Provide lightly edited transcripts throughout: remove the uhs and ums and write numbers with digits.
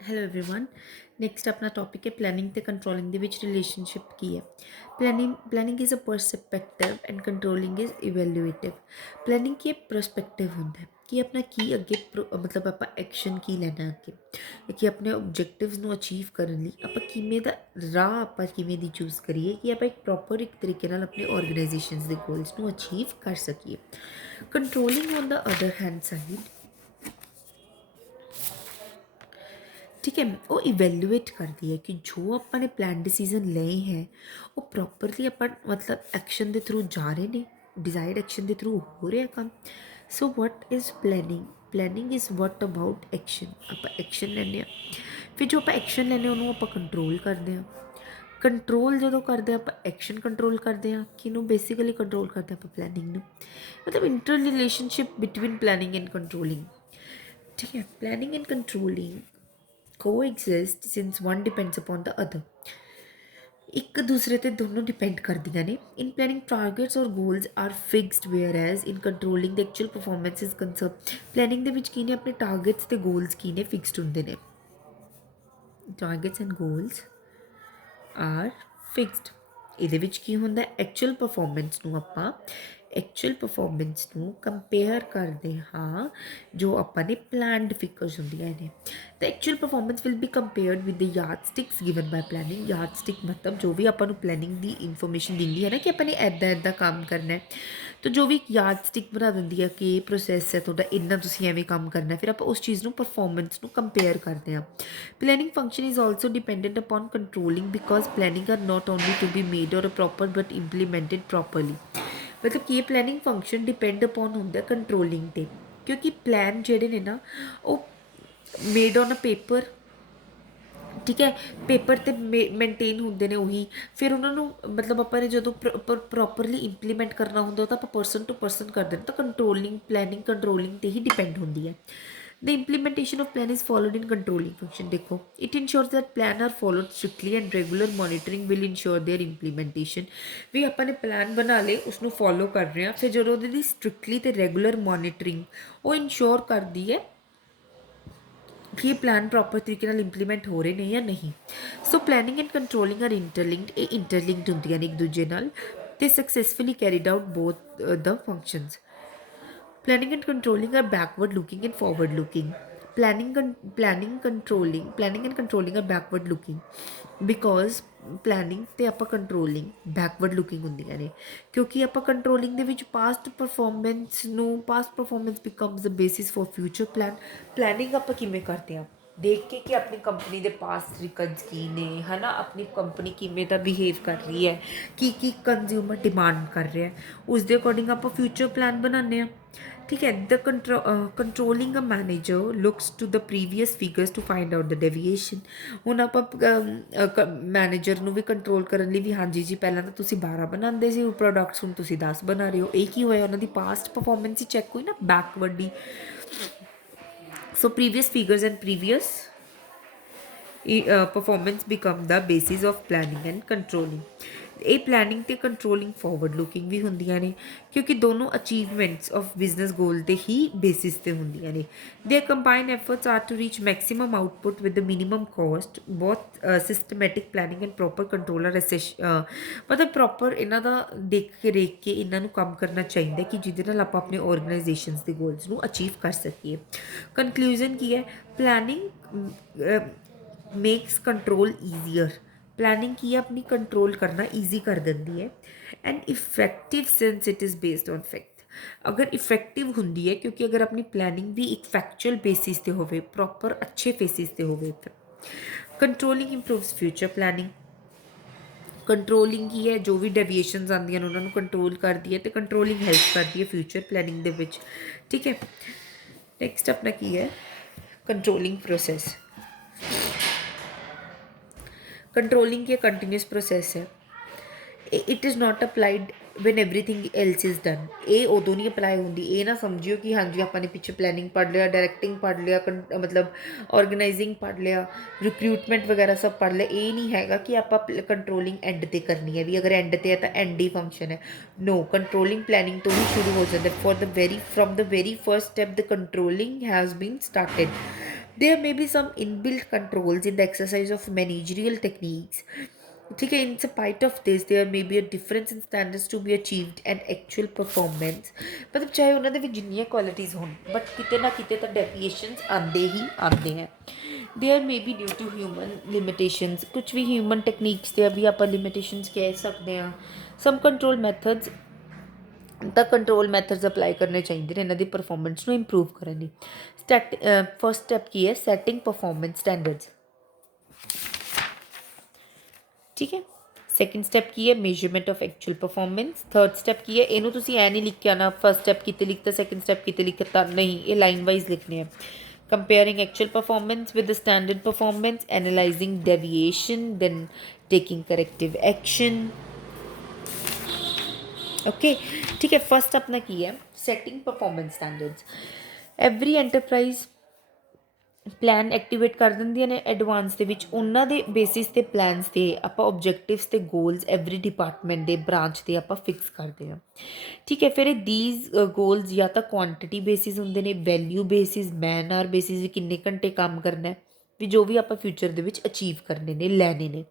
Hello everyone. Next अपना topic है planning ਤੇ ਕੰਟਰੋਲਿੰਗ ਦੇ ਵਿੱਚ ਰਿਲੇਸ਼ਨਸ਼ਿਪ ਕੀ ਹੈ। Planning is a perspective and controlling is evaluative. Planning ਕੀ ਪਰਸਪੈਕਟਿਵ ਹੁੰਦਾ ਹੈ ਕਿ ਆਪਣਾ ਕੀ ਅੱਗੇ ਮਤਲਬ ਆਪਾਂ ਐਕਸ਼ਨ ਕੀ ਲੈਣਾ ਅੱਗੇ ਕਿ ਆਪਣੇ ਆਬਜੈਕਟਿਵਸ ਨੂੰ ਅਚੀਵ ਕਰਨ ਲਈ ਆਪਾਂ ਕਿਵੇਂ ਦਾ ਰਾਹ ਆਪਾਂ ਕਿਵੇਂ ਦੀ ਚੂਜ਼ ਕਰੀਏ ਕਿ ਆਪਾਂ ਇੱਕ ਪ੍ਰੋਪਰ ਇੱਕ ਤਰੀਕੇ ਨਾਲ ਆਪਣੇ ਆਰਗੇਨਾਈਜੇਸ਼ਨਸ ਦੇ ਗੋਲਸ ਨੂੰ ਅਚੀਵ ਕਰ ਸਕੀਏ। Controlling on the other hand side ठीक है वो इवैल्यूएट करती है कि जो अपन ने प्लान डिसीजन लए हैं वो प्रॉपरली अपन मतलब एक्शन के थ्रू जा रहे ने डिजायर्ड एक्शन के थ्रू हो रहा काम। So what is planning is what about action. आप एक्शन लेने फिर जो आप एक्शन लेने उन्होंने आप कंट्रोल करते हैं। कंट्रोल जो करते हैं आप एक्शन कंट्रोल करते हैं कि बेसिकली कंट्रोल करते हैं आप प्लानिंग मतलब inter relationship between planning and controlling. ठीक है planning and controlling coexist since one depends upon the other। एक दूसरे ते दोनों डिपेंड करदियां ने। इन प्लानिंग टारगेट्स और goals are fixed where as in controlling the actual performance is concern. Planning ਦੇ ਵਿੱਚ ਕੀ ਨੇ ਆਪਣੇ ਟਾਰਗੇਟਸ ਤੇ ਗੋਲਸ ਕੀ ਨੇ ਫਿਕਸਡ ਹੁੰਦੇ ਨੇ। Targets and goals are fixed. ਇਹਦੇ ਵਿੱਚ ਕੀ ਹੁੰਦਾ ਐਕਚੁਅਲ ਪਰਫਾਰਮੈਂਸ ਨੂੰ ਆਪਾਂ ਐਕਚੁਅਲ ਪਰਫਾਰਮੈਂਸ ਨੂੰ ਕੰਪੇਅਰ ਕਰਦੇ ਹਾਂ ਜੋ ਆਪਾਂ ਨੇ ਪਲਾਨਡ ਫਿਗਰਸ ਹੁੰਦੀਆਂ ਨੇ। The actual performance will be compared with the yardsticks given by planning. Yardstick ਮਤਲਬ ਜੋ ਵੀ ਆਪਾਂ ਨੂੰ ਪਲੈਨਿੰਗ ਦੀ ਇਨਫੋਰਮੇਸ਼ਨ ਦਿੰਦੀ ਹੈ ਨਾ ਕਿ ਆਪਾਂ ਨੇ ਇੱਦਾਂ ਕੰਮ ਕਰਨਾ ਹੈ ਤਾਂ ਜੋ ਵੀ ਯਾਰਡਸਟਿਕ ਬਣਾ ਦਿੰਦੀ ਹੈ ਕਿ ਇਹ ਪ੍ਰੋਸੈਸ ਹੈ ਤੁਹਾਡਾ ਇੰਨਾ ਤੁਸੀਂ ਐਵੇਂ ਕੰਮ ਕਰਨਾ ਫਿਰ ਆਪਾਂ ਉਸ ਚੀਜ਼ ਨੂੰ ਪਰਫਾਰਮੈਂਸ ਨੂੰ ਕੰਪੇਅਰ ਕਰਦੇ ਹਾਂ। Planning function is also dependent upon controlling because planning are not only to be made or proper but implemented properly. मतलब कि प्लैनिंग फंक्शन डिपेंड अपॉन होंगे कंट्रोलिंग पे क्योंकि प्लान जेडे ने ना वो मेड ऑन अ पेपर। ठीक है पेपर ते मेनटेन होंगे ने उही फिर उन्होंने मतलब अपन ने जो प्रॉपरली इंप्लीमेंट करना होंगे तो आप परसन टू परसन कर दें तो कंट्रोलिंग प्लैनिंग कंट्रोलिंग ते ही डिपेंड होंगी है। The implementation of plan is followed in controlling function। देखो it ensures that plan are followed strictly and regular monitoring will ensure their implementation। ਵੀ ਆਪਾਂ ਨੇ ਪਲਾਨ ਬਣਾ ਲਏ ਉਸਨੂੰ ਫੋਲੋ ਕਰ ਰਹੇ ਹਾਂ ਫਿਰ ਜਦੋਂ ਉਹਦੀ ਸਟ੍ਰਿਕਟਲੀ ਤੇ ਰੈਗੂਲਰ ਮੋਨੀਟਰਿੰਗ ਉਹ ਇਨਸ਼ੋਰ ਕਰਦੀ ਹੈ कि ये प्लान प्रॉपर तरीके ਨਾਲ ਇੰਪਲੀਮੈਂਟ ਹੋ ਰਹੇ ਨੇ ਜਾਂ ਨਹੀਂ। So planning and controlling are interlinked. ਇਹ ਇੰਟਰਲਿੰਕਡ ਹੁੰਦੀਆਂ ਨੇ ਇੱਕ ਦੂਜੇ ਨਾਲ ਤੇ successfully carried out both the functions. Planning and controlling are backward looking and forward looking। Planning and controlling are backward looking because planning ਤੇ ਆਪਾਂ ਕੰਟਰੋਲਿੰਗ ਬੈਕਵਰਡ ਲੁਕਿੰਗ ਹੁੰਦੀਆਂ ਨੇ ਕਿਉਂਕਿ ਆਪਾਂ ਕੰਟਰੋਲਿੰਗ ਦੇ ਵਿੱਚ past performance becomes the basis for future plan. Planning ਆਪਾਂ ਕਿਵੇਂ ਕਰਦੇ ਹਾਂ ਦੇਖ ਕੇ ਕਿ ਆਪਣੀ ਕੰਪਨੀ ਦੇ ਪਾਸਟ ਰਿਕਾਰਡਸ ਕੀ ਨੇ ਹੈ ਨਾ ਆਪਣੀ ਕੰਪਨੀ ਕਿਵੇਂ ਦਾ ਬਿਹੇਵ ਕਰ ਰਹੀ ਹੈ ਕੀ ਕੰਜ਼ਿਊਮਰ ਡਿਮਾਂਡ ਕਰ ਰਿਹਾ ਉਸ ਦੇ ਅਕੋਰਡਿੰਗ ਆਪਾਂ ਫਿਊਚਰ ਪਲਾਨ ਬਣਾਉਂਦੇ ਹਾਂ। ठीक है the controlling a manager looks to the previous figures to find out the deviation. ਹੁਣ ਆਪਾਂ ਮੈਨੇਜਰ ਨੂੰ ਵੀ ਕੰਟਰੋਲ ਕਰਨ ਲਈ ਵੀ ਹਾਂਜੀ ਜੀ ਪਹਿਲਾਂ ਤਾਂ ਤੁਸੀਂ 12 ਬਣਾਉਂਦੇ ਸੀ ਪ੍ਰੋਡਕਟਸ ਹੁਣ ਤੁਸੀਂ 10 ਬਣਾ ਰਹੇ ਹੋ ਇਹ ਕੀ ਹੋਇਆ ਉਹਨਾਂ ਦੀ ਪਾਸਟ ਪਰਫਾਰਮੈਂਸ ਹੀ ਚੈੱਕ ਹੋਈ ਨਾ backward he. So previous figures and previous performance become the basis of planning and controlling। ਇਹ ਪਲੈਨਿੰਗ ਤੇ ਕੰਟਰੋਲਿੰਗ ਫਾਰਵਰਡ ਲੁਕਿੰਗ ਵੀ ਹੁੰਦੀਆਂ ਨੇ ਕਿਉਂਕਿ ਦੋਨੋਂ ਅਚੀਵਮੈਂਟਸ ਆਫ ਬਿਜ਼ਨਸ ਗੋਲ ਤੇ ਹੀ ਬੇਸਿਸ ਤੇ ਹੁੰਦੀਆਂ ਨੇ। There combined efforts are to reach maximum output with the minimum cost. ਬਹੁਤ systematic planning and proper controller ਮਤਲਬ ਪ੍ਰੋਪਰ ਇਹਨਾਂ ਦਾ ਦੇਖ ਕੇ ਰੇਖ ਕੇ ਇਹਨਾਂ ਨੂੰ ਕੰਮ ਕਰਨਾ ਚਾਹੀਦਾ ਕਿ ਜਿਹਦੇ ਨਾਲ ਆਪਾਂ ਆਪਣੇ ਆਰਗੇਨਾਈਜੇਸ਼ਨਸ ਦੇ ਗੋਲਸ ਨੂੰ ਅਚੀਵ ਕਰ ਸਕੀਏ। ਕਨਕਲੂਜਨ ਕੀ ਹੈ planning makes control easier. Planning की अपनी कंट्रोल करना ईजी कर देती है and effective since it is based on fact. अगर इफेक्टिव होंगी है क्योंकि अगर अपनी प्लैनिंग भी एक फैक्चुअल बेसिस पे हो प्रॉपर अच्छे बेसिस पे हो। Controlling improves future planning. Controlling की है जो भी डेविएशनस आंदियां उन्होंने कंट्रोल करती है तो कंट्रोलिंग हेल्प करती है फ्यूचर प्लैनिंग दे विच। ठीक है नैक्सट अपना की है कंट्रोलिंग प्रोसैस। कंट्रोलिंग की कंटिन्यूस प्रोसैस है। It is not applied when everything else is done। ਇਹ ਉਦੋਂ ਨਹੀਂ ਅਪਲਾਈ ਹੁੰਦੀ ਇਹ ਨਾ ਸਮਝਿਓ ਕਿ ਹਾਂਜੀ ਆਪਾਂ ਨੇ ਪਿੱਛੇ ਪਲੈਨਿੰਗ ਪੜ੍ਹ ਲਿਆ ਡਾਇਰੈਕਟਿੰਗ ਪੜ੍ਹ ਲਿਆ ਮਤਲਬ ਆਰਗੇਨਾਈਜ਼ਿੰਗ ਪੜ੍ਹ ਲਿਆ ਰਿਕਰੂਟਮੈਂਟ ਵਗੈਰਾ ਸਭ ਪੜ੍ਹ ਲਿਆ ਇਹ ਨਹੀਂ ਹੈਗਾ ਕਿ ਆਪਾਂ ਕੰਟਰੋਲਿੰਗ ਐਂਡ ਤੇ ਕਰਨੀ ਹੈ ਵੀ ਅਗਰ ਐਂਡ ਤੇ ਹੈ ਤਾਂ ਐਂਡ ਹੀ ਫੰਕਸ਼ਨ ਹੈ। ਨੋ ਕੰਟਰੋਲਿੰਗ ਪਲੈਨਿੰਗ ਤੋਂ ਹੀ ਸ਼ੁਰੂ ਹੋ ਜਾਂਦਾ for the very from the very first step the controlling has been started. There may be some inbuilt controls in the exercise of managerial techniques. ठीक है, in spite of this there may be a difference in standards to be achieved and actual performance. मतलब ਚਾਹੇ ਉਹਨਾਂ ਦੇ ਵਿੱਚ ਜਿੰਨੀਆਂ qualities ਹੋਣ but ਕਿਤੇ ਨਾ ਕਿਤੇ ਤਾਂ ਡੈਵੀਏਸ਼ਨਸ ਆਉਂਦੇ ਹੀ ਆਉਂਦੇ ਹੈ. There may be due to human limitations. ਕੁਝ ਵੀ ਹਿਊਮਨ ਟੈਕਨੀਕਸ ਤੇ ਵੀ ਆਪਾਂ ਲਿਮਿਟੇਸ਼ਨਸ ਕਹਿ ਸਕਦੇ ਹਾਂ. Some control methods ਤਾਂ ਕੰਟਰੋਲ ਮੈਥਡਸ ਅਪਲਾਈ ਕਰਨੇ ਚਾਹੀਦੇ ਨੇ ਇਹਨਾਂ ਦੀ ਪਰਫਾਰਮੈਂਸ ਨੂੰ ਇੰਪਰੂਵ ਕਰਨ ਲਈ. ਫਸਟ ਸਟੈਪ ਕੀ ਹੈ? Setting performance standards. ਠੀਕ ਹੈ. ਸੈਕਿੰਡ ਸਟੈਪ ਕੀ ਹੈ? Measurement of actual performance. Third step ਕੀ ਹੈ? ਇਹਨੂੰ ਤੁਸੀਂ ਐ ਨਹੀਂ ਲਿਖ ਕੇ ਆਉਣਾ ਫਸਟ ਸਟੈਪ ਕਿਤੇ ਲਿਖਤਾ ਸੈਕਿੰਡ ਸਟੈਪ ਕਿਤੇ ਲਿਖਤਾ, ਨਹੀਂ, ਇਹ ਲਾਈਨ ਵਾਈਜ਼ ਲਿਖਣੇ ਆ. Comparing actual performance with the standard performance, analyzing deviation, then taking corrective action. Okay, ठीक है. फर्स्ट अपना की है setting performance standards. Every enterprise plan activate ਕਰ ਦਿੰਦੀਆਂ ਨੇ ਐਡਵਾਂਸ ਦੇ ਵਿੱਚ. ਉਹਨਾਂ ਦੇ ਬੇਸਿਸ 'ਤੇ ਪਲਾਨਸ 'ਤੇ ਆਪਾਂ ਓਬਜੈਕਟਿਵਸ ਅਤੇ ਗੋਲਸ ਐਵਰੀ ਡਿਪਾਰਟਮੈਂਟ ਦੇ ਬ੍ਰਾਂਚ 'ਤੇ ਆਪਾਂ ਫਿਕਸ ਕਰਦੇ ਹਾਂ. ਠੀਕ ਹੈ. ਫਿਰ ਇਹ ਦੀਜ਼ ਗੋਲਸ ਜਾਂ ਤਾਂ ਕੁਆਂਟਿਟੀ ਬੇਸਿਸ ਹੁੰਦੇ ਨੇ, ਵੈਲਿਊ ਬੇਸਿਸ, ਮੈਨ ਆਰ ਬੇਸਿਸ, ਵੀ ਕਿੰਨੇ ਘੰਟੇ ਕੰਮ ਕਰਨਾ, ਵੀ ਜੋ ਵੀ ਆਪਾਂ ਫਿਊਚਰ ਦੇ ਵਿੱਚ ਅਚੀਵ ਕਰਨੇ ਨੇ, ਲੈਣੇ ਨੇ.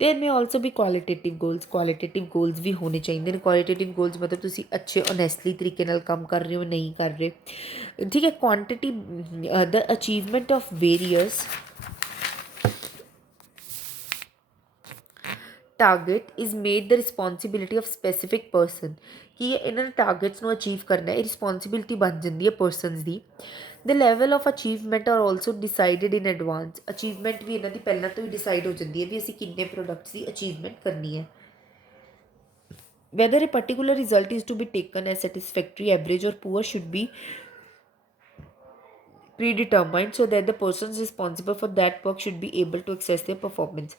ਦੇਰ ਮੇ ਆਲਸੋ ਵੀ ਕੁਆਲੀਟੇਟਿਵ ਗੋਲਸ. ਕੁਆਲੀਟੇਟਿਵ ਗੋਲਸ ਵੀ ਹੋਣੇ ਚਾਹੀਦੇ ਨੇ. ਕੁਆਲੀਟੇਟਿਵ ਗੋਲਸ ਮਤਲਬ ਤੁਸੀਂ ਅੱਛੇ ਓਨੈਸਟਲੀ ਤਰੀਕੇ ਨਾਲ ਕੰਮ ਕਰ ਰਹੇ ਹੋ, ਨਹੀਂ ਕਰ ਰਹੇ. ਠੀਕ ਹੈ. Quantity the achievement of various target is made the responsibility of specific person. ਕੀ ਇਹਨਾਂ ਨੇ ਟਾਰਗੇਟਸ ਨੂੰ ਅਚੀਵ ਕਰਨਾ, ਇਹ ਰਿਸਪੋਂਸੀਬਿਲਿਟੀ ਬਣ ਜਾਂਦੀ ਹੈ ਪਰਸਨਸ ਦੀ. The level of achievement are also decided in advance. Achievement ਵੀ ਇਹਨਾਂ ਦੀ ਪਹਿਲਾਂ ਤੋਂ ਹੀ ਡਿਸਾਈਡ ਹੋ ਜਾਂਦੀ ਹੈ ਵੀ ਅਸੀਂ ਕਿੰਨੇ ਪ੍ਰੋਡਕਟਸ ਦੀ ਅਚੀਵਮੈਂਟ ਕਰਨੀ ਹੈ. Whether a particular result is to be taken as satisfactory, average or poor should be predetermined so that the persons responsible for that work should be able to access their performance.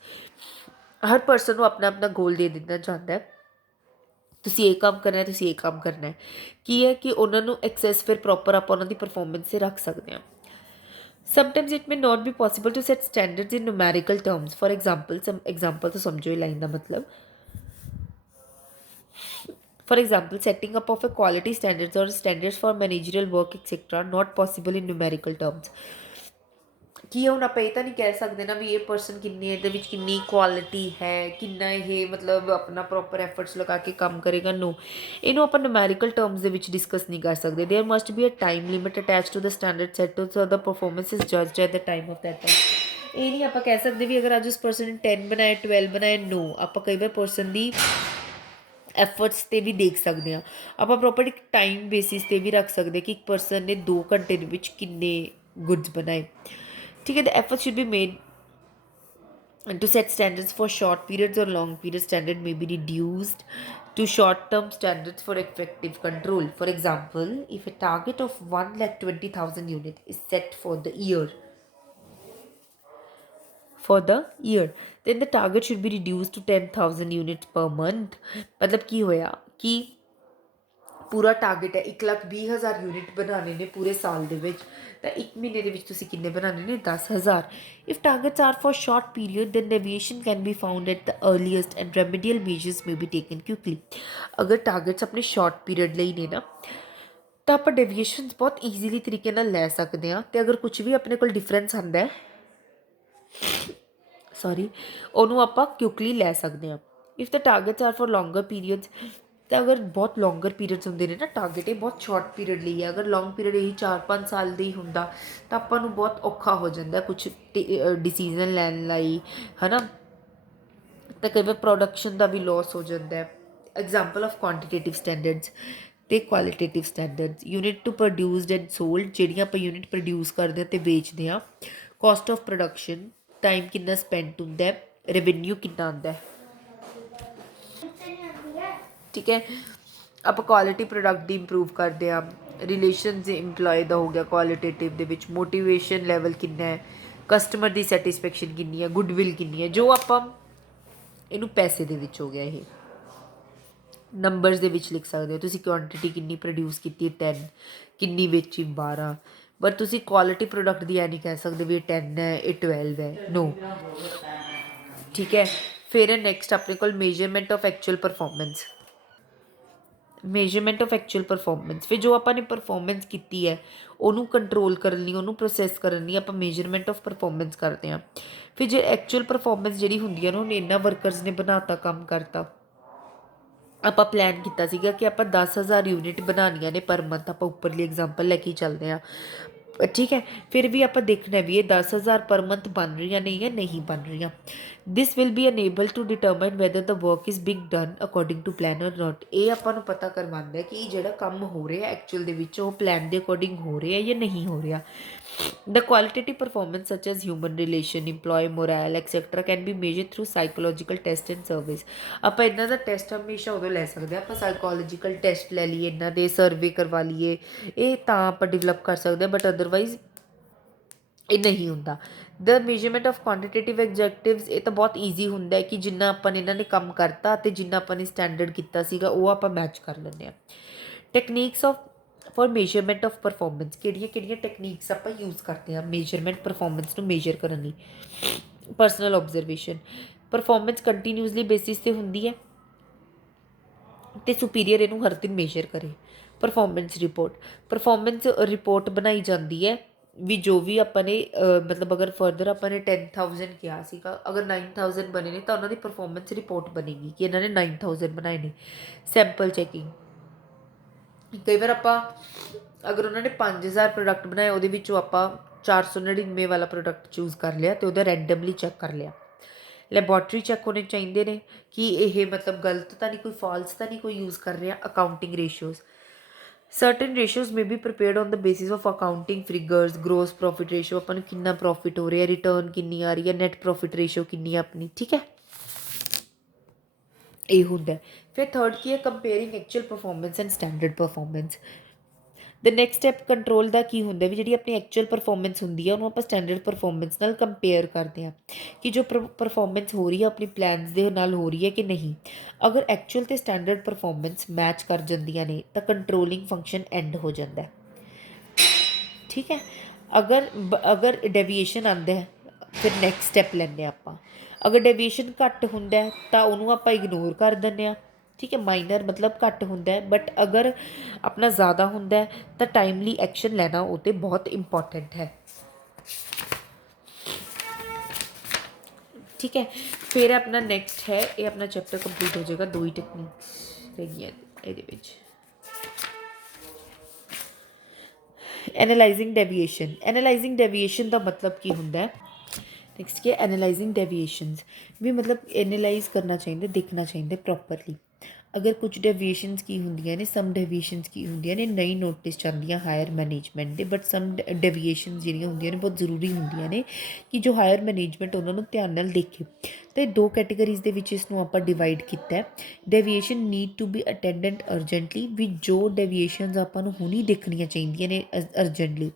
ਹਰ person ਨੂੰ ਆਪਣਾ ਆਪਣਾ ਗੋਲ ਦੇ ਦਿੱਤਾ ਜਾਂਦਾ ਹੈ, ਤੁਸੀਂ ਇਹ ਕੰਮ ਕਰਨਾ ਹੈ, ਤੁਸੀਂ ਇਹ ਕੰਮ ਕਰਨਾ ਹੈ. ਕੀ ਹੈ ਕਿ ਉਹਨਾਂ ਨੂੰ ਐਕਸੈਸ ਫਿਰ ਪ੍ਰੋਪਰ ਆਪਾਂ ਉਹਨਾਂ ਦੀ ਪਰਫਾਰਮੈਂਸ 'ਤੇ ਰੱਖ ਸਕਦੇ ਹਾਂ. Sometimes it may not be possible to set standards in numerical terms. For example some example ਤੋਂ ਸਮਝੋ ਇਹ ਲਾਈਨ ਦਾ ਮਤਲਬ. For example, setting up of a quality standards or standards for managerial work etc. not possible in numerical terms. ਕੀ ਹੁਣ ਆਪਾਂ ਇਹ ਤਾਂ ਨਹੀਂ ਕਹਿ ਸਕਦੇ ਨਾ ਵੀ ਇਹ ਪਰਸਨ ਕਿੰਨੀ ਇਹਦੇ ਵਿੱਚ ਕਿੰਨੀ ਕੁਆਲਿਟੀ ਹੈ, ਕਿੰਨਾ ਇਹ ਮਤਲਬ ਆਪਣਾ ਪ੍ਰੋਪਰ ਐਫਰਟਸ ਲਗਾ ਕੇ ਕੰਮ ਕਰੇਗਾ. ਨੋ, ਇਹਨੂੰ ਆਪਾਂ ਨੂਮੈਰੀਕਲ ਟਰਮਸ ਦੇ ਵਿੱਚ ਡਿਸਕਸ ਨਹੀਂ ਕਰ ਸਕਦੇ. There must be a time limit attach to the standard set so the performance is judged at the time of that time. ਇਹ ਨਹੀਂ ਆਪਾਂ ਕਹਿ ਸਕਦੇ ਵੀ ਅਗਰ ਅੱਜ ਉਸ ਪਰਸਨ ਨੇ 10 ਬਣਾਏ 12 ਬਣਾਏ. ਨੋ, ਆਪਾਂ ਕਈ ਵਾਰ ਪਰਸਨ ਦੀ ਐਫਰਟਸ 'ਤੇ ਵੀ ਦੇਖ ਸਕਦੇ ਹਾਂ. ਆਪਾਂ ਪ੍ਰੋਪਰ ਇੱਕ ਟਾਈਮ ਬੇਸਿਸ 'ਤੇ ਵੀ ਰੱਖ ਸਕਦੇ ਕਿ ਇੱਕ ਪਰਸਨ ਨੇ 2 ਘੰਟੇ ਦੇ ਵਿੱਚ ਕਿੰਨੇ ਗੁੱਡਸ ਬਣਾਏ. ਠੀਕ ਹੈ. The effort should be made to set standards for short periods or long period standard may be reduced to short term standards for effective control. For example, if a target of 1,20,000 unit is set for the year, then the target should be reduced to 10,000 units per month. मतलब ਕੀ ਹੋਇਆ ਕਿ ਪੂਰਾ target ਹੈ 1,20,000 unit ਬਣਾਉਣੇ ਨੇ ਪੂਰੇ ਸਾਲ ਦੇ ਵਿੱਚ, ਤਾਂ ਇੱਕ ਮਹੀਨੇ ਦੇ ਵਿੱਚ ਤੁਸੀਂ ਕਿੰਨੇ ਬਣਾਉਣੇ ਨੇ? 10,000. If targets are for short period then deviation can be found at the earliest and remedial measures may be taken quickly. ਅਗਰ ਟਾਰਗੇਟਸ ਆਪਣੇ ਸ਼ਾਰਟ ਪੀਰੀਅਡ ਲਈ ਨੇ ਨਾ ਤਾਂ ਆਪਾਂ ਡੇਵੀਏਸ਼ਨਸ ਬਹੁਤ ਈਜ਼ੀਲੀ ਤਰੀਕੇ ਨਾਲ ਲੈ ਸਕਦੇ ਹਾਂ. ਅਤੇ ਅਗਰ ਕੁਝ ਵੀ ਆਪਣੇ ਕੋਲ ਡਿਫਰੈਂਸ ਆਉਂਦਾ ਹੈ ਉਹਨੂੰ ਆਪਾਂ ਕੁਇਕਲੀ ਲੈ ਸਕਦੇ ਹਾਂ. If the targets are for longer periods, ਤਾਂ ਅਗਰ ਬਹੁਤ ਲੌਂਗਰ ਪੀਰੀਅਡਸ ਹੁੰਦੇ ਨੇ ਨਾ, ਟਾਰਗੇਟ ਇਹ ਬਹੁਤ ਸ਼ਾਰਟ ਪੀਰੀਅਡ ਲਈ ਹੈ. ਅਗਰ ਲੌਂਗ ਪੀਰੀਅਡ ਇਹੀ 4-5 ਸਾਲ ਦਾ ਹੀ ਹੁੰਦਾ ਤਾਂ ਆਪਾਂ ਨੂੰ ਬਹੁਤ ਔਖਾ ਹੋ ਜਾਂਦਾ ਕੁਛ ਡਿਸੀਜ਼ਨ ਲੈਣ ਲਈ, ਹੈ ਨਾ. ਤਾਂ ਕਈ ਵਾਰ ਪ੍ਰੋਡਕਸ਼ਨ ਦਾ ਵੀ ਲੋਸ ਹੋ ਜਾਂਦਾ ਹੈ. ਐਗਜ਼ਾਮਪਲ ਆਫ ਕੁਆਂਟੀਟੇਟਿਵ ਸਟੈਂਡਰਡਸ ਅਤੇ qualitative standards. Unit to produced and sold, ਜਿਹੜੀਆਂ ਆਪਾਂ ਯੂਨਿਟ ਪ੍ਰੋਡਿਊਸ ਕਰਦੇ ਹਾਂ ਅਤੇ ਵੇਚਦੇ ਹਾਂ. ਕੋਸਟ ਆਫ ਪ੍ਰੋਡਕਸ਼ਨ, ਟਾਈਮ ਕਿੰਨਾ ਸਪੈਂਡ ਹੁੰਦਾ ਹੈ, ਰੈਵਨਿਊ ਕਿੰਨਾ ਆਉਂਦਾ ਹੈ. ਠੀਕ ਹੈ. ਆਪਾਂ ਕੁਆਲਿਟੀ ਪ੍ਰੋਡਕਟ ਦੀ ਇੰਪਰੂਵ ਕਰਦੇ ਹਾਂ. ਰਿਲੇਸ਼ਨਸ ਇੰਪਲੋਏ ਦਾ ਹੋ ਗਿਆ ਕੁਆਲੀਟੇਟਿਵ ਦੇ ਵਿੱਚ. ਮੋਟੀਵੇਸ਼ਨ ਲੈਵਲ ਕਿੰਨਾ ਹੈ, ਕਸਟਮਰ ਦੀ ਸੈਟਿਸਫੈਕਸ਼ਨ ਕਿੰਨੀ ਹੈ, ਗੁੱਡਵਿਲ ਕਿੰਨੀ ਹੈ, ਜੋ ਆਪਾਂ ਇਹਨੂੰ ਪੈਸੇ ਦੇ ਵਿੱਚ ਹੋ ਗਿਆ. ਇਹ ਨੰਬਰਸ ਦੇ ਵਿੱਚ ਲਿਖ ਸਕਦੇ ਹੋ ਤੁਸੀਂ. ਕੁਆਂਟਿਟੀ ਕਿੰਨੀ ਪ੍ਰੋਡਿਊਸ ਕੀਤੀ? 10. ਕਿੰਨੀ ਵੇਚੀ? 12. ਬਟ ਤੁਸੀਂ ਕੁਆਲਿਟੀ ਪ੍ਰੋਡਕਟ ਦੀ ਇਹ ਨਹੀਂ ਕਹਿ ਸਕਦੇ ਵੀ ਇਹ 10 ਹੈ, ਇਹ 12 ਹੈ. ਨੋ. ਠੀਕ ਹੈ. ਫਿਰ ਨੈਕਸਟ ਆਪਣੇ ਕੋਲ measurement of actual performance. Measurement of actual performance, ਫਿਰ ਜੋ ਆਪਾਂ ਨੇ ਪਰਫਾਰਮੈਂਸ ਕੀਤੀ ਹੈ ਉਹਨੂੰ ਕੰਟਰੋਲ ਕਰਨ ਲਈ, ਉਹਨੂੰ ਪ੍ਰੋਸੈਸ ਕਰਨ ਲਈ ਆਪਾਂ ਮੇਜਰਮੈਂਟ ਆਫ ਪਰਫਾਰਮੈਂਸ ਕਰਦੇ ਹਾਂ। ਫਿਰ ਜੇ ਐਕਚੁਅਲ ਪਰਫਾਰਮੈਂਸ ਜਿਹੜੀ ਹੁੰਦੀ ਹੈ ਨਾ, ਉਹਨੇ ਇੰਨਾ ਵਰਕਰਸ ਨੇ ਬਣਾਤਾ, ਕੰਮ ਕਰਤਾ, ਆਪਾਂ ਪਲਾਨ ਕੀਤਾ ਸੀਗਾ ਕਿ ਆਪਾਂ 10,000 ਯੂਨਿਟ ਬਣਾਉਣੀਆਂ ਨੇ ਪਰ ਮੰਥ, ਆਪਾਂ ਉੱਪਰਲੀ ਐਗਜ਼ਾਮਪਲ ਲੈ ਕੇ ਹੀ ਚੱਲਦੇ ਹਾਂ, ਠੀਕ ਹੈ। ਫਿਰ ਵੀ ਆਪਾਂ ਦੇਖਣਾ ਵੀ ਇਹ 10,000 ਪਰ ਮੰਥ ਬਣ ਰਹੀਆਂ ਨੇ ਜਾਂ ਨਹੀਂ ਬਣ ਰਹੀਆਂ। This will be enable to determine whether the work is being done according to plan or not. ਇਹ ਆਪਾਂ ਨੂੰ ਪਤਾ ਕਰਵਾਉਂਦਾ ਕਿ ਜਿਹੜਾ ਕੰਮ ਹੋ ਰਿਹਾ ਐਕਚੁਅਲ ਦੇ ਵਿੱਚ ਉਹ ਪਲਾਨ ਦੇ ਅਕੋਰਡਿੰਗ ਹੋ ਰਿਹਾ ਜਾਂ ਨਹੀਂ ਹੋ ਰਿਹਾ। The qualitative performance such as human relation, employee morale, etc. can be measured through psychological test and surveys। ਆਪਾਂ ਇਹਨਾਂ ਦਾ ਟੈਸਟ ਹਮੇਸ਼ਾ ਉਦੋਂ ਲੈ ਸਕਦੇ ਹਾਂ ਆਪਾਂ ਸਾਈਕੋਲੋਜੀਕਲ ਟੈਸਟ ਲੈ ਲਈਏ, ਇਹਨਾਂ ਦੇ ਸਰਵੇ ਕਰਵਾ ਲਈਏ, ਇਹ ਤਾਂ ਆਪਾਂ ਡਿਵੈਲਪ ਕਰ ਸਕਦੇ ਹਾਂ, ਬਟ ਅਦਰਵਾਈਜ਼ ਇਹ ਨਹੀਂ ਹੁੰਦਾ। ਦ ਮੇਜਰਮੈਂਟ ਆਫ ਕੁਆਂਟੀਟੇਟਿਵ ਐਗਜੈਕਟਿਵਸ, ਇਹ ਤਾਂ ਬਹੁਤ ਈਜ਼ੀ ਹੁੰਦਾ ਹੈ ਕਿ ਜਿੰਨਾ ਆਪਾਂ ਨੇ ਇਹਨਾਂ ਨੇ ਕੰਮ ਕਰਤਾ ਅਤੇ ਜਿੰਨਾ ਆਪਾਂ ਨੇ ਸਟੈਂਡਰਡ ਕੀਤਾ ਸੀਗਾ ਉਹ ਆਪਾਂ ਮੈਚ ਕਰ ਲੈਂਦੇ ਹਾਂ। Techniques of for measurement of performance, ਕਿਹੜੀਆਂ ਕਿਹੜੀਆਂ ਟੈਕਨੀਕਸ ਆਪਾਂ ਯੂਜ਼ ਕਰਦੇ ਹਾਂ ਮੇਜਰਮੈਂਟ ਪਰਫਾਰਮੈਂਸ ਨੂੰ ਮੇਜਰ ਕਰਨ ਲਈ। Personal observation, performance continuously basis 'ਤੇ ਹੁੰਦੀ ਹੈ ਅਤੇ ਸੁਪੀਰੀਅਰ ਇਹਨੂੰ ਹਰ ਦਿਨ ਮੇਜਰ ਕਰੇ। ਪਰਫਾਰਮੈਂਸ ਰਿਪੋਰਟ, ਪਰਫਾਰਮੈਂਸ ਰਿਪੋਰਟ ਬਣਾਈ ਜਾਂਦੀ ਹੈ ਵੀ ਜੋ ਵੀ ਆਪਾਂ ਨੇ ਮਤਲਬ ਅਗਰ ਫਰਦਰ ਆਪਾਂ ਨੇ 10,000 ਕਿਹਾ ਸੀਗਾ, ਅਗਰ 9,000 ਬਣੇ ਨੇ ਤਾਂ ਉਹਨਾਂ ਦੀ ਪਰਫਾਰਮੈਂਸ ਰਿਪੋਰਟ ਬਣੇਗੀ ਕਿ ਇਹਨਾਂ ਨੇ 9,000 ਬਣਾਏ ਨੇ। ਸੈਂਪਲ ਚੈਕਿੰਗ, ਕਈ ਵਾਰ ਆਪਾਂ ਅਗਰ ਉਹਨਾਂ ਨੇ 5,000 ਪ੍ਰੋਡਕਟ ਬਣਾਏ, ਉਹਦੇ ਵਿੱਚੋਂ ਆਪਾਂ 499 ਵਾਲਾ ਪ੍ਰੋਡਕਟ ਚੂਜ਼ ਕਰ ਲਿਆ ਅਤੇ ਉਹਦਾ ਰੈਂਡਮਲੀ ਚੈੱਕ ਕਰ ਲਿਆ। ਲੈਬੋਰਟਰੀ ਚੈੱਕ ਹੋਣੇ ਚਾਹੀਦੇ ਨੇ ਕਿ ਇਹ ਮਤਲਬ ਗਲਤ ਤਾਂ ਨਹੀਂ, ਕੋਈ ਫਾਲਸ ਤਾਂ ਨਹੀਂ ਕੋਈ ਯੂਜ਼ ਕਰ ਰਿਹਾ। Accounting ratios, certain ratios may be prepared on the basis of accounting figures, gross profit ratio, ਆਪਾਂ ਨੂੰ ਕਿੰਨਾ ਪ੍ਰੋਫਿਟ ਹੋ ਰਿਹਾ, ਰਿਟਰਨ ਕਿੰਨੀ ਆ ਰਹੀ ਹੈ, ਨੈਟ ਪ੍ਰੋਫਿਟ ਰੇਸ਼ੀਓ ਕਿੰਨੀ ਆ ਆਪਣੀ, ਠੀਕ ਹੈ, ਇਹ ਹੁੰਦਾ। ਫਿਰ ਥਰਡ ਕੀ ਹੈ, comparing actual performance and standard performance. The next step control ਦਾ ਕੀ ਹੁੰਦਾ ਵੀ ਜਿਹੜੀ ਆਪਣੀ ਐਕਚੁਅਲ ਪਰਫਾਰਮੈਂਸ ਹੁੰਦੀ ਹੈ ਉਹਨੂੰ ਆਪਾਂ ਸਟੈਂਡਰਡ ਪਰਫਾਰਮੈਂਸ ਨਾਲ ਕੰਪੇਅਰ ਕਰਦੇ ਹਾਂ ਕਿ ਜੋ ਪਰਫਾਰਮੈਂਸ ਹੋ ਰਹੀ ਹੈ ਆਪਣੀ ਪਲੈਨਸ ਦੇ ਨਾਲ ਹੋ ਰਹੀ ਹੈ ਕਿ ਨਹੀਂ। ਅਗਰ ਐਕਚੁਅਲ ਅਤੇ ਸਟੈਂਡਰਡ ਪਰਫਾਰਮੈਂਸ ਮੈਚ ਕਰ ਜਾਂਦੀਆਂ ਨੇ ਤਾਂ ਕੰਟਰੋਲਿੰਗ ਫੰਕਸ਼ਨ ਐਂਡ ਹੋ ਜਾਂਦਾ, ਠੀਕ ਹੈ। ਅਗਰ ਅਗਰ ਡੈਵੀਏਸ਼ਨ ਆਉਂਦਾ ਹੈ ਫਿਰ ਨੈਕਸਟ ਸਟੈਪ ਲੈਂਦੇ ਹਾਂ ਆਪਾਂ। ਅਗਰ ਡੈਵੀਏਸ਼ਨ ਘੱਟ ਹੁੰਦਾ ਤਾਂ ਉਹਨੂੰ ਆਪਾਂ ਇਗਨੋਰ ਕਰ ਦਿੰਦੇ ਹਾਂ, ਠੀਕ ਹੈ, ਮਾਈਨਰ ਮਤਲਬ ਘੱਟ ਹੁੰਦਾ। ਬਟ ਅਗਰ ਆਪਣਾ ਜ਼ਿਆਦਾ ਹੁੰਦਾ ਤਾਂ ਟਾਈਮਲੀ ਐਕਸ਼ਨ ਲੈਣਾ ਉਹ 'ਤੇ ਬਹੁਤ ਇੰਪੋਰਟੈਂਟ ਹੈ, ਠੀਕ ਹੈ। ਫਿਰ ਆਪਣਾ ਨੈਕਸਟ ਹੈ, ਇਹ ਆਪਣਾ ਚੈਪਟਰ ਕੰਪਲੀਟ ਹੋ ਜਾਏਗਾ। 2 ਹੀ ਟੈਕਨੀਕਸ ਹੈਗੀਆਂ ਇਹਦੇ ਵਿੱਚ। ਐਨਾਲਾਈਜ਼ਿੰਗ ਡੈਵੀਏਸ਼ਨ, ਐਨਾਲਾਈਜ਼ਿੰਗ ਡੈਵੀਏਸ਼ਨ ਦਾ ਮਤਲਬ ਕੀ ਹੁੰਦਾ। ਨੈਕਸਟ ਕੀ ਹੈ, ਐਨਾਲਾਈਜ਼ਿੰਗ ਡੈਵੀਏਸ਼ਨਸ ਵੀ ਮਤਲਬ ਐਨਾਲਾਈਜ਼ ਕਰਨਾ ਚਾਹੀਦਾ, ਦੇਖਣਾ ਚਾਹੀਦਾ ਪ੍ਰੋਪਰਲੀ। ਅਗਰ ਕੁਝ ਡੈਵੀਏਸ਼ਨਸ ਕੀ ਹੁੰਦੀਆਂ ਨੇ, ਸਮ ਡੈਵੀਏਸ਼ਨਸ ਕੀ ਹੁੰਦੀਆਂ ਨੇ ਨਹੀਂ ਨੋਟਿਸ ਜਾਂਦੀਆਂ ਹਾਇਰ ਮੈਨੇਜਮੈਂਟ ਦੇ, ਬਟ ਸਮ ਡੈਵੀਏਸ਼ਨ ਜਿਹੜੀਆਂ ਹੁੰਦੀਆਂ ਨੇ ਬਹੁਤ ਜ਼ਰੂਰੀ ਹੁੰਦੀਆਂ ਨੇ ਕਿ ਜੋ ਹਾਇਰ ਮੈਨੇਜਮੈਂਟ ਉਹਨਾਂ ਨੂੰ ਧਿਆਨ ਨਾਲ ਦੇਖੇ। ਅਤੇ 2 ਕੈਟੇਗਰੀਜ਼ ਦੇ ਵਿੱਚ ਇਸ ਨੂੰ ਆਪਾਂ ਡਿਵਾਈਡ ਕੀਤਾ। Deviation need to be attended urgently, ਵੀ ਜੋ ਡੈਵੀਏਸ਼ਨਸ ਆਪਾਂ ਨੂੰ ਹੁਣੀ ਦੇਖਣੀਆਂ ਚਾਹੀਦੀਆਂ ਨੇ ਅਰਜੈਂਟਲੀ।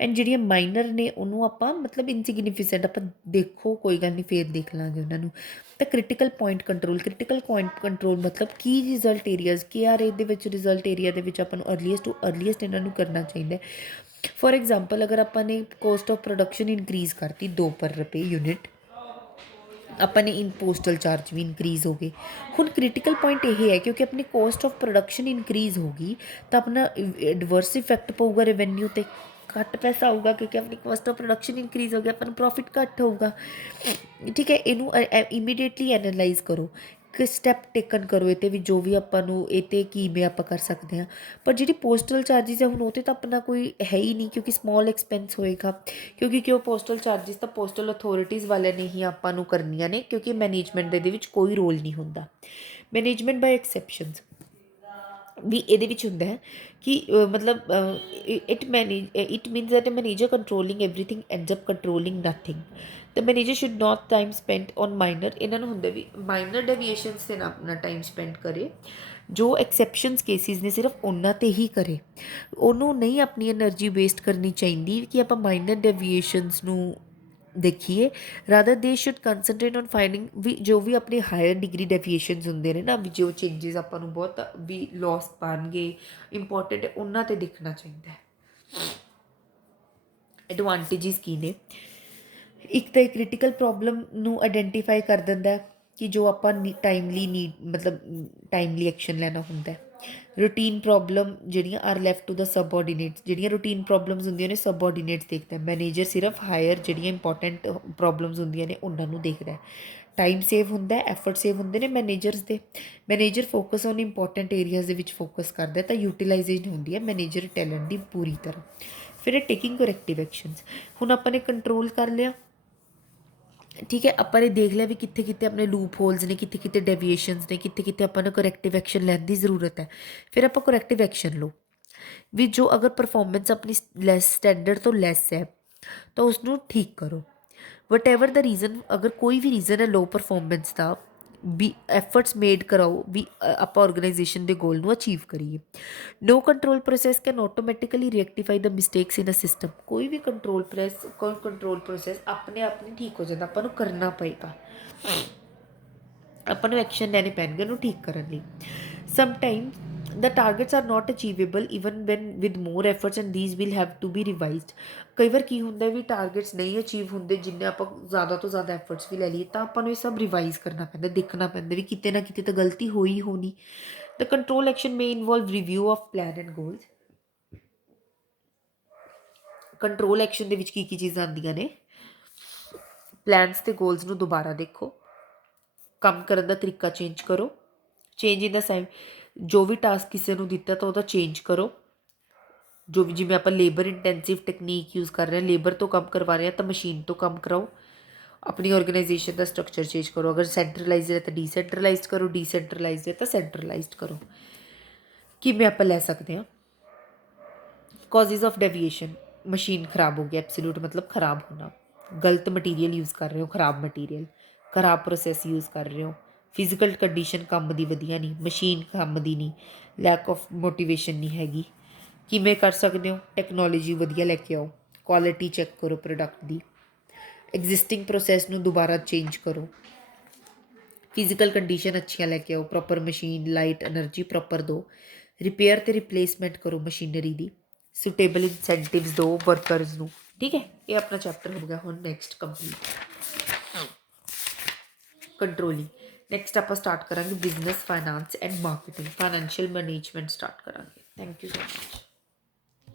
ਐਂਡ ਜਿਹੜੀਆਂ ਮਾਈਨਰ ਨੇ ਉਹਨੂੰ ਆਪਾਂ ਮਤਲਬ ਇਨਸਿਗਨੀਫੀਸੈਂਟ ਆਪਾਂ ਦੇਖੋ ਕੋਈ ਗੱਲ ਨਹੀਂ ਫਿਰ ਦੇਖ ਲਾਂਗੇ ਉਹਨਾਂ ਨੂੰ। ਤਾਂ critical point control, critical point control ਮਤਲਬ ਕੀ ਰਿਜ਼ਲਟ ਏਰੀਆਜ਼ ਕੀ ਆ ਰਹੇ ਇਹਦੇ ਵਿੱਚ, ਰਿਜ਼ਲਟ ਏਰੀਆ ਦੇ ਵਿੱਚ ਆਪਾਂ ਨੂੰ ਅਰਲੀਐਸਟ ਟੂ ਅਰਲੀਐਸਟ ਇਹਨਾਂ ਨੂੰ ਕਰਨਾ ਚਾਹੀਦਾ। ਫੋਰ ਐਗਜ਼ਾਮਪਲ ਅਗਰ ਆਪਾਂ ਨੇ ਕੋਸਟ ਆਫ ਪ੍ਰੋਡਕਸ਼ਨ ਇਨਕਰੀਜ਼ ਕਰਤੀ 2 ਰੁਪਏ ਯੂਨਿਟ, ਆਪਾਂ ਨੇ ਇਨ ਪੋਸਟਲ ਚਾਰਜ ਵੀ ਇਨਕਰੀਜ਼ ਹੋ ਗਏ। ਹੁਣ ਕ੍ਰਿਟੀਕਲ ਪੁਆਇੰਟ ਇਹ ਹੈ ਕਿਉਂਕਿ ਆਪਣੀ ਕੋਸਟ ਆਫ ਪ੍ਰੋਡਕਸ਼ਨ ਇਨਕਰੀਜ਼ ਹੋ ਗਈ ਤਾਂ ਆਪਣਾ ਐਡਵਰਸ ਇਫੈਕਟ ਪਊਗਾ ਰੈਵਨਿਊ 'ਤੇ, ਘੱਟ ਪੈਸਾ ਆਊਗਾ ਕਿਉਂਕਿ ਆਪਣੀ ਕੋਸਟ ਆਫ ਪ੍ਰੋਡਕਸ਼ਨ ਇਨਕਰੀਜ਼ ਹੋ ਗਿਆ, ਆਪਾਂ ਨੂੰ ਪ੍ਰੋਫਿਟ ਘੱਟ ਹੋਊਗਾ, ਠੀਕ ਹੈ। ਇਹਨੂੰ ਇਮੀਡੀਏਟਲੀ ਐਨਾਲਾਈਜ਼ ਕਰੋ, ਕਿ ਸਟੈਪ ਟੇਕਨ ਕਰੋ ਇਹ 'ਤੇ ਵੀ ਜੋ ਵੀ ਆਪਾਂ ਨੂੰ ਇਹ 'ਤੇ ਕਿਵੇਂ ਆਪਾਂ ਕਰ ਸਕਦੇ ਹਾਂ। ਪਰ ਜਿਹੜੀ ਪੋਸਟਲ ਚਾਰਜਿਸ ਹੈ ਹੁਣ ਉਹ 'ਤੇ ਤਾਂ ਆਪਣਾ ਕੋਈ ਹੈ ਹੀ ਨਹੀਂ ਕਿਉਂਕਿ ਸਮੋਲ ਐਕਸਪੈਂਸ ਹੋਏਗਾ, ਕਿਉਂਕਿ ਉਹ ਪੋਸਟਲ ਚਾਰਜਿਸ ਤਾਂ ਪੋਸਟਲ ਅਥੋਰਿਟੀਜ਼ ਵਾਲਿਆਂ ਨੇ ਹੀ ਆਪਾਂ ਨੂੰ ਕਰਨੀਆਂ ਨੇ ਕਿਉਂਕਿ ਮੈਨੇਜਮੈਂਟ ਦੇ ਇਹਦੇ ਵਿੱਚ ਕੋਈ ਰੋਲ ਨਹੀਂ ਹੁੰਦਾ। ਮੈਨੇਜਮੈਂਟ ਬਾਈ ਐਕਸੈਪਸ਼ਨਸ ਵੀ ਇਹਦੇ ਵਿੱਚ ਹੁੰਦਾ ਹੈ ਕਿ ਮਤਲਬ it means that manager controlling everything ends up controlling nothing. The manager should note time spend on minor, ਇਹਨਾਂ ਨੂੰ ਹੁੰਦਾ ਵੀ ਮਾਈਨਰ ਡੈਵੀਏਸ਼ਨਸ 'ਤੇ ਨਾ ਆਪਣਾ ਟਾਈਮ ਸਪੈਂਡ ਕਰੇ, ਜੋ ਐਕਸੈਪਸ਼ਨਸ ਕੇਸਿਸ ਨੇ ਸਿਰਫ ਉਹਨਾਂ 'ਤੇ ਹੀ ਕਰੇ। ਉਹਨੂੰ ਨਹੀਂ ਆਪਣੀ ਐਨਰਜੀ ਵੇਸਟ ਕਰਨੀ ਚਾਹੀਦੀ ਕਿ ਆਪਾਂ ਮਾਈਨਰ ਡੈਵੀਏਸ਼ਨਸ ਨੂੰ ਦੇਖੀਏ। Rather they should concentrate on finding ਵੀ ਜੋ ਵੀ ਆਪਣੇ ਹਾਇਰ ਡਿਗਰੀ ਡੈਫੀਏਸ਼ਨਸ ਹੁੰਦੇ ਨੇ ਨਾ, ਵੀ ਜੋ ਚੇਂਜਿਸ ਆਪਾਂ ਨੂੰ ਬਹੁਤ ਵੀ ਲੋਸ ਪਾਉਣਗੇ ਇੰਪੋਰਟੈਂਟ ਉਹਨਾਂ 'ਤੇ ਦੇਖਣਾ ਚਾਹੀਦਾ ਹੈ। ਐਡਵਾਂਟੇਜਿਸ ਕੀ ਨੇ, ਇੱਕ ਤਾਂ ਇਹ ਕ੍ਰਿਟੀਕਲ ਪ੍ਰੋਬਲਮ ਨੂੰ ਆਈਡੈਂਟੀਫਾਈ ਕਰ ਦਿੰਦਾ ਕਿ ਜੋ ਆਪਾਂ ਟਾਈਮਲੀ ਨੀਡ ਮਤਲਬ ਟਾਈਮਲੀ ਐਕਸ਼ਨ ਲੈਣਾ ਹੁੰਦਾ। रूटीन प्रॉब्लम ਜਿਹੜੀਆਂ ਆਰ ਲੈਫਟ ਟੂ ਦਾ ਸਬਆਰਡੀਨੇਟਸ, ਜਿਹੜੀਆਂ ਰੂਟੀਨ ਪ੍ਰੋਬਲਮਸ ਹੁੰਦੀਆਂ ਨੇ ਸਬਆਰਡੀਨੇਟਸ ਦੇਖਦਾ। ਮੈਨੇਜਰ ਸਿਰਫ ਹਾਇਰ ਜਿਹੜੀਆਂ ਇੰਪੋਰਟੈਂਟ ਪ੍ਰੋਬਲਮਸ ਹੁੰਦੀਆਂ ਨੇ ਉਹਨਾਂ ਨੂੰ ਦੇਖਦਾ। ਟਾਈਮ ਸੇਵ ਹੁੰਦਾ, ਐਫਰਟ ਸੇਵ ਹੁੰਦੇ ਨੇ ਮੈਨੇਜਰਸ ਦੇ। Manager focus on important areas ਦੇ ਵਿੱਚ ਫੋਕਸ ਕਰਦਾ ਤਾਂ ਯੂਟੀਲਾਈਜੇਸ਼ਨ ਹੁੰਦੀ ਹੈ ਮੈਨੇਜਰ ਟੈਲੈਂਟ ਦੀ ਪੂਰੀ ਤਰ੍ਹਾਂ। ਫਿਰ ਇਹ ਟੇਕਿੰਗ ਕਰੈਕਟਿਵ ਐਕਸ਼ਨਸ, ਹੁਣ ਆਪਾਂ ਨੇ ਕੰਟਰੋਲ ਕਰ ਲਿਆ, ਠੀਕ ਹੈ, ਆਪਾਂ ਨੇ ਦੇਖ ਲਿਆ ਵੀ ਕਿੱਥੇ ਕਿੱਥੇ ਆਪਣੇ ਲੂਪ ਹੋਲਸ ਨੇ, ਕਿੱਥੇ ਕਿੱਥੇ ਡੈਵੀਏਸ਼ਨਸ ਨੇ, ਕਿੱਥੇ ਕਿੱਥੇ ਆਪਾਂ ਨੂੰ ਕਰੈਕਟਿਵ ਐਕਸ਼ਨ ਲੈਣ ਦੀ ਜ਼ਰੂਰਤ ਹੈ। ਫਿਰ ਆਪਾਂ ਕਰੈਕਟਿਵ ਐਕਸ਼ਨ ਲਓ ਵੀ ਜੋ ਅਗਰ ਪਰਫੋਰਮੈਂਸ ਆਪਣੀ ਲੈਸ ਸਟੈਂਡਰਡ ਤੋਂ ਲੈਸ ਹੈ ਤਾਂ ਉਸਨੂੰ ਠੀਕ ਕਰੋ। ਵਟ ਐਵਰ ਦਾ ਰੀਜ਼ਨ, ਅਗਰ ਕੋਈ ਵੀ ਰੀਜ਼ਨ ਹੈ ਲੋ ਪਰਫੋਰਮੈਂਸ ਦਾ, ਵੀ ਐਫਰਟਸ ਮੇਡ ਕਰਾਓ ਵੀ ਆਪਾਂ ਆਰਗੇਨਾਈਜੇਸ਼ਨ ਦੇ ਗੋਲ ਨੂੰ ਅਚੀਵ ਕਰੀਏ। No control process can automatically rectify the mistakes in a system. ਕੋਈ ਵੀ ਕੰਟਰੋਲ ਪ੍ਰੋਸੈਸ ਆਪਣੇ ਆਪ ਨਹੀਂ ਠੀਕ ਹੋ ਜਾਂਦਾ, ਆਪਾਂ ਨੂੰ ਕਰਨਾ ਪਏਗਾ, ਆਪਾਂ ਨੂੰ ਐਕਸ਼ਨ ਲੈਣੇ ਪੈਣਗੇ ਉਹਨੂੰ ਠੀਕ ਕਰਨ ਲਈ। Sometimes the targets are not achievable even when with more efforts and these will have to be revised। ਕਈ ਵਾਰ ਕੀ ਹੁੰਦਾ ਵੀ ਟਾਰਗੇਟਸ ਨਹੀਂ ਅਚੀਵ ਹੁੰਦੇ ਜਿੰਨੇ ਆਪਾਂ ਜ਼ਿਆਦਾ ਤੋਂ ਜ਼ਿਆਦਾ ਐਫਰਟਸ ਵੀ ਲੈ ਲਈਏ, ਤਾਂ ਆਪਾਂ ਨੂੰ ਇਹ ਸਭ ਰਿਵਾਈਜ਼ ਕਰਨਾ ਪੈਂਦਾ, ਦੇਖਣਾ ਪੈਂਦਾ ਵੀ ਕਿਤੇ ਨਾ ਕਿਤੇ ਤਾਂ ਗਲਤੀ ਹੋਈ ਹੋਣੀ। The control action may involve review of plan and goals. Control action ਦੇ ਵਿੱਚ ਕੀ ਕੀ ਚੀਜ਼ਾਂ ਆਉਂਦੀਆਂ ਨੇ, ਪਲਾਨਸ ਤੇ ਗੋਲਸ ਨੂੰ ਦੁਬਾਰਾ ਦੇਖੋ, ਕੰਮ ਕਰਨ ਦਾ ਤਰੀਕਾ ਚੇਂਜ ਕਰੋ, ਚੇਂਜ ਇਨ ਦਾ ਸਾਈਮ, ਜੋ ਵੀ ਟਾਸਕ ਕਿਸੇ ਨੂੰ ਦਿੱਤਾ ਤਾਂ ਉਹਦਾ ਚੇਂਜ ਕਰੋ। ਜੋ ਵੀ ਜਿਵੇਂ ਆਪਾਂ ਲੇਬਰ ਇੰਟੈਂਸਿਵ ਟੈਕਨੀਕ ਯੂਜ਼ ਕਰ ਰਹੇ ਹਾਂ, ਲੇਬਰ ਤੋਂ ਕੰਮ ਕਰਵਾ ਰਹੇ ਹਾਂ ਤਾਂ ਮਸ਼ੀਨ ਤੋਂ ਕੰਮ ਕਰਾਓ। ਆਪਣੀ ਆਰਗੇਨਾਈਜੇਸ਼ਨ ਦਾ ਸਟਰਕਚਰ ਚੇਂਜ ਕਰੋ, ਅਗਰ ਸੈਂਟਰਲਾਈਜ਼ਡ ਹੈ ਤਾਂ ਡੀਸੈਂਟਰਲਾਈਜ਼ਡ ਕਰੋ, ਡੀਸੈਂਟਰਲਾਈਜ਼ਡ ਹੈ ਤਾਂ ਸੈਂਟਰਲਾਈਜ਼ਡ ਕਰੋ। ਕਿਵੇਂ ਆਪਾਂ ਲੈ ਸਕਦੇ ਹਾਂ ਕਾਜ਼ਿਜ਼ ਆਫ ਡੈਵੀਏਸ਼ਨ, ਮਸ਼ੀਨ ਖਰਾਬ ਹੋ ਗਈ, ਐਬਸੋਲੂਟ ਮਤਲਬ ਖਰਾਬ ਹੋਣਾ, ਗਲਤ ਮਟੀਰੀਅਲ ਯੂਜ਼ ਕਰ ਰਹੇ ਹੋ, ਖਰਾਬ ਮਟੀਰੀਅਲ, ਖਰਾਬ ਪ੍ਰੋਸੈਸ ਯੂਜ਼ ਕਰ ਰਹੇ ਹੋ, ਫਿਜ਼ੀਕਲ ਕੰਡੀਸ਼ਨ ਕੰਮ ਦੀ ਵਧੀਆ ਨਹੀਂ, ਮਸ਼ੀਨ ਕੰਮ ਦੀ ਨਹੀਂ, ਲੈਕ ਆਫ ਮੋਟੀਵੇਸ਼ਨ ਨਹੀਂ ਹੈਗੀ। ਕਿਵੇਂ ਕਰ ਸਕਦੇ ਹੋ, ਟੈਕਨੋਲੋਜੀ ਵਧੀਆ ਲੈ ਕੇ ਆਓ, ਕੁਆਲਿਟੀ ਚੈੱਕ ਕਰੋ ਪ੍ਰੋਡਕਟ ਦੀ, ਐਗਜ਼ਿਸਟਿੰਗ ਪ੍ਰੋਸੈਸ ਨੂੰ ਦੁਬਾਰਾ ਚੇਂਜ ਕਰੋ, ਫਿਜ਼ੀਕਲ ਕੰਡੀਸ਼ਨ ਅੱਛੀਆਂ ਲੈ ਕੇ ਆਓ, proper machine, light, energy proper ਦਿਓ, ਰਿਪੇਅਰ ਅਤੇ ਰਿਪਲੇਸਮੈਂਟ ਕਰੋ ਮਸ਼ੀਨਰੀ ਦੀ, ਸੁਟੇਬਲ ਇਨਸੈਂਟਿਵਸ ਦਿਓ ਵਰਕਰਸ ਨੂੰ। ਠੀਕ ਹੈ, ਇਹ ਆਪਣਾ ਚੈਪਟਰ ਹੋ ਗਿਆ ਹੁਣ ਨੈਕਸਟ ਕੰਪਲੀਟ, ਕੰਟਰੋਲਿੰਗ। ਨੈਕਸਟ ਆਪਾਂ ਸਟਾਰਟ ਕਰਾਂਗੇ business, finance and marketing, financial management start ਕਰਾਂਗੇ। Thank you so much.